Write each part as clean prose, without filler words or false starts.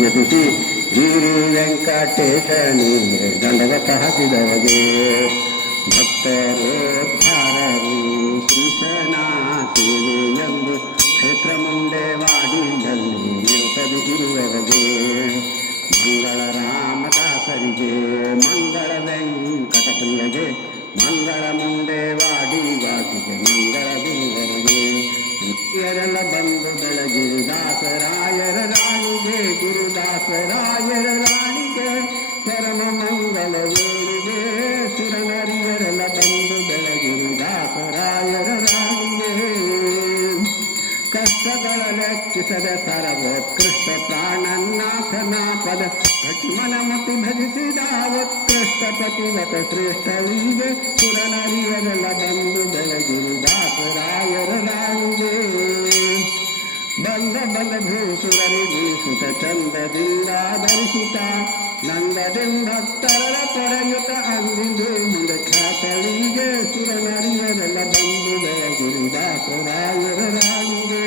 ಜಪಿಸಿ ಗಿರಿ ವೆಂಕಟೇಶನಿಗೆ ದಂಡವತ ಹಾಕಿದವಗೆ ಭಕ್ತರೋದ್ಧಾರರು ಕೃಷ್ಣನಾಥೇವೆ ಎಂದು ಕ್ಷೇತ್ರ ಮುಂದೆ ವಾಡಿಯಲ್ಲಿ ನಿರುತ್ತದಿರುವವಗೆ ಮಂಗಳ ರಾಮದಾಸರಿಗೆ ಮಂಗಳ ವೆಂಕಟಪ್ರಿಯಗೆ ಮಂಗಳ ಮುಂದೆ ವಾಡಿವಾದಿಗೆ ಮಂಗಳ ಬೀರರಿಗೆ ನಿತ್ಯರೆಲ್ಲ ಬಂದು ಬೆಳಗಿರಿ ದಾಸರಾಯರ ರಾಣಿಗೆ ಗುರುದಾಸರಾಯರ ರಾಣಿಗೆ ಪರಮ ಮಂಗಳ ವೇಳಿಗೆ ಸುರನರಿಯರೆಲ್ಲ ಬಂದು ಬೆಳಗಿರಿ ದಾಸರಾಯರ ರಾಣಿಗೆ ಕಷ್ಟಗಳ ಲೆಕ್ಕಿಸದ ಸರ್ವೋತ್ಕೃಷ್ಟ ಪ್ರಾಣನಾಥನ ಪದ ಭಟಿಮನ ಮತಿ ಭಜಿಸಿದ ಉತ್ಕೃಷ್ಟ ಪತಿವತ ಶ್ರೇಷ್ಠಳಿಗೆ ಸುರನರಿಯರೆಲ್ಲ ಬಂದು ಬೆಳಗಿರಿ ದಾಸರಾಯರ ರಾಣಿಗೆ ಬಂದ ಭೂಸುರರಿಗೆ ಸುತ ಚಂದದಿಂದ ಧರಿಸುತ್ತ ನಂದದಿಂದ ಭಕ್ತರ ಪೊರೆಯುತ ಅಂದಿಂದು ಮುಂದೆ ಖ್ಯಾತಳಿಗೆ ಸುರನರಿಯರೆಲ್ಲ ಬಂದು ಬೆಳಗಿರಿ ದಾಸರಾಯರ ರಾಣಿಗೆ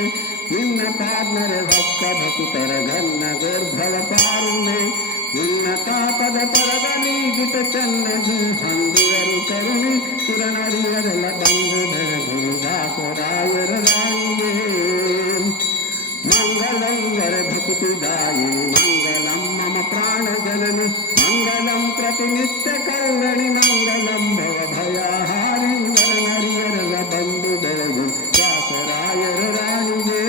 ನಿನ್ನ ಪಾರ್ನರೆ ಭಕ್ತ ಭಕ್ತರ ಘನ್ನ ಗರ್ಭವ ಪಾರುಣೆ ನಿನ್ನ ತಾಪದ ಪರದ ನೀಗಿತ ಚನ್ನಗಿ ಹೊಂದಿಯರು ಕರುಣೆ ಸುರನರಿಯರೆಲ್ಲ ಬಂದು ಬೆಳಗಿರಿ ದಾಸರಾಯರ ರಾಣಿಗೆ ಮಂಗಳಂಗರ ಭಕ್ತಿದಾಯಿ ಮಂಗಲಂ ಮಮ ಪ್ರಾಣ ಜನನಿ ಮಂಗಲಂ ಪ್ರತಿನಿತ್ಯ ಕರುಣಿ ಮಂಗಲಂ ಭವ ಭಯಹಾರಿಣಿ ವರನರಿಯರೆಲ್ಲ ಬಂದು ಬೆಳಗಿ ದಾಸರಾಯರ ರಾಣಿಗೆ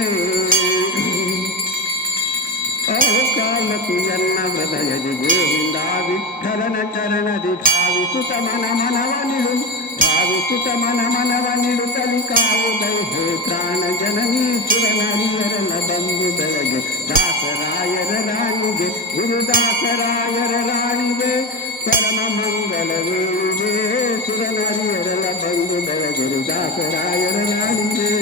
ಕಾಲಕು ಎಲ್ಲ ಹೃದಯದಿ ಗೋವಿಂದ ವಿಠಲನ ಚರಣದಿ ಭಾವಿಸುತ್ತ ಮನವನಿರು ಭಾವಿಸುತ್ತ ಮನವನಿರು ಕಲಿಕಾವುದೈ ಹೇ ಪ್ರಾಣ ಜನನೀ ಸುರನರಿಯರೆಲ್ಲ ಬಂದು ಬೆಳಗ್ಗೆ ದಾಸರಾಯರ ರಾಣಿಗೆ ಗುರುದಾಸರಾಯರ ರಾಣಿಗೆ ಪರಮ ಮಂಗಲ ವೇಳಿಗೆ ಸುರನರಿಯರೆಲ್ಲ ಬಂದು ಬೆಳಗಿರು ದಾಸರಾಯರ ರಾಣಿಗೆ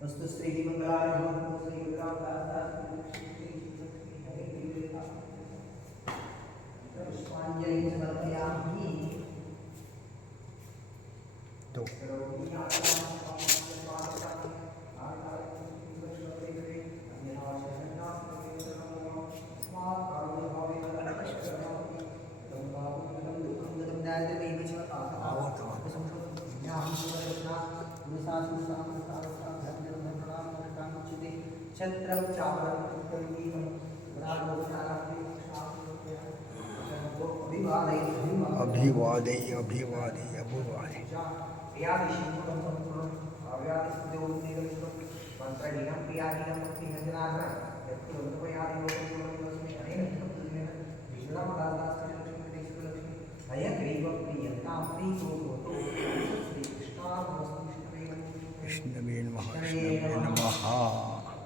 वस्तु श्री मंगलाय श्री पुष्पांजलि समर्पयामि तो छत्रम चावरम अभिवादय अभिवादय अभिवादय हयग्रीव प्रियंता प्रीतो